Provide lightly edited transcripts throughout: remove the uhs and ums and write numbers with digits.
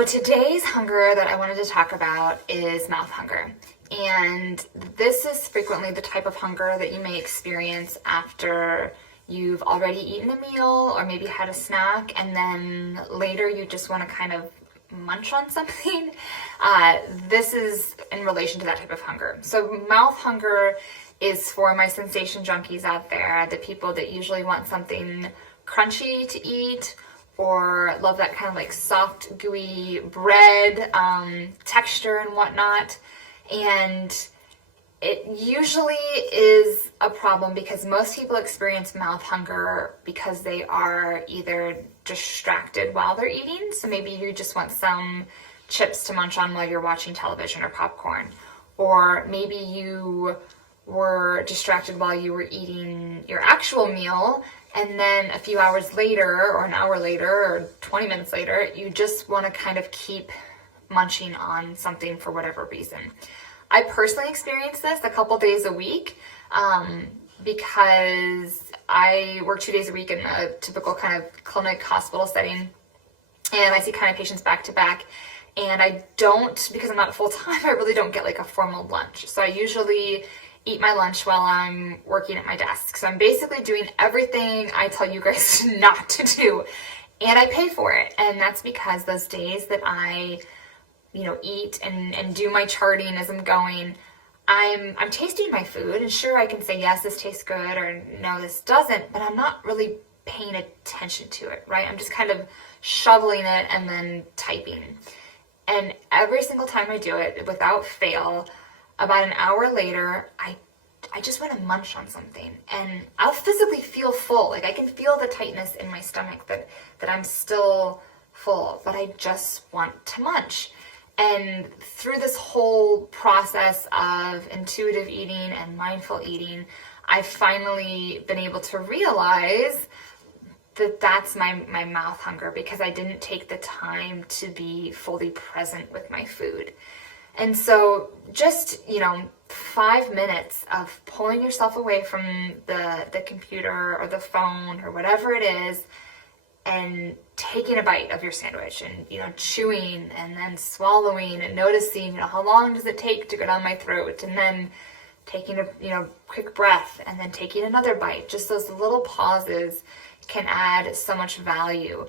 So today's hunger that I wanted to talk about is mouth hunger. And this is frequently the type of hunger that you may experience after you've already eaten a meal or maybe had a snack, and then later you just want to kind of munch on something. This is in relation to that type of hunger. So mouth hunger is for my sensation junkies out there, the people that usually want something crunchy to eat, or love that kind of like soft, gooey bread texture and whatnot. And it usually is a problem because most people experience mouth hunger because they are either distracted while they're eating. So maybe you just want some chips to munch on while you're watching television or popcorn. Or maybe you were distracted while you were eating your actual meal, and then a few hours later, or an hour later, or 20 minutes later, you just want to kind of keep munching on something for whatever reason. I personally experience this a couple days a week because I work 2 days a week in a typical kind of clinic hospital setting, and I see kind of patients back to back. And I don't, because I'm not full-time, I really don't get like a formal lunch. So I usually eat my lunch while I'm working at my desk. So I'm basically doing everything I tell you guys not to do, and I pay for it. And that's because those days that I, eat and do my charting as I'm going, I'm tasting my food, and sure, I can say, yes, this tastes good, or no, this doesn't, but I'm not really paying attention to it, right? I'm just kind of shoveling it and then typing. And every single time I do it, without fail, about an hour later, I just want to munch on something, and I'll physically feel full. Like I can feel the tightness in my stomach that I'm still full, but I just want to munch. And through this whole process of intuitive eating and mindful eating, I've finally been able to realize that that's my mouth hunger, because I didn't take the time to be fully present with my food. And so just, 5 minutes of pulling yourself away from the computer or the phone or whatever it is, and taking a bite of your sandwich and, chewing and then swallowing and noticing, how long does it take to go down my throat, and then taking a, quick breath and then taking another bite. Just those little pauses can add so much value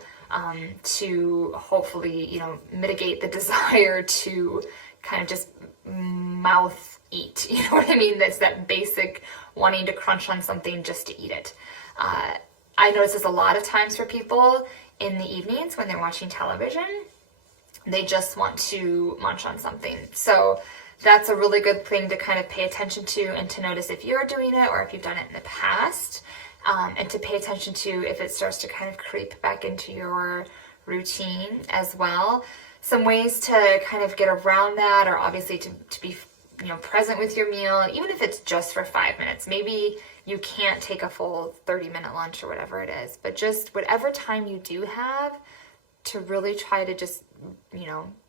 to hopefully, mitigate the desire to kind of just mouth eat. You know what I mean? That's that basic wanting to crunch on something just to eat it. I notice this a lot of times for people in the evenings when they're watching television. They just want to munch on something. So that's a really good thing to kind of pay attention to, and to notice if you're doing it or if you've done it in the past, and to pay attention to if it starts to kind of creep back into your routine as well. Some ways to kind of get around that are obviously to be present with your meal, even if it's just for 5 minutes. Maybe you can't take a full 30-minute lunch or whatever it is, but just whatever time you do have, to really try to just,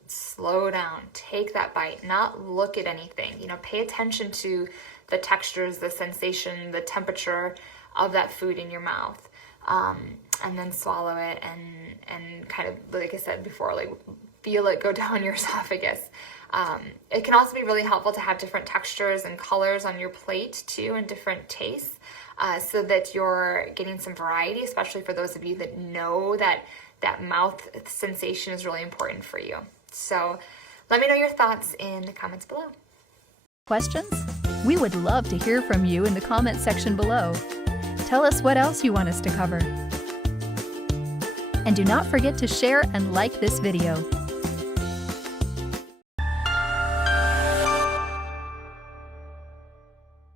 slow down, take that bite, not look at anything, pay attention to the textures, the sensation, the temperature of that food in your mouth, and then swallow it and kind of, like I said before, like feel it go down your esophagus. It can also be really helpful to have different textures and colors on your plate too, and different tastes, so that you're getting some variety, especially for those of you that know that mouth sensation is really important for you. So let me know your thoughts in the comments below. Questions? We would love to hear from you in the comment section below. Tell us what else you want us to cover. And do not forget to share and like this video.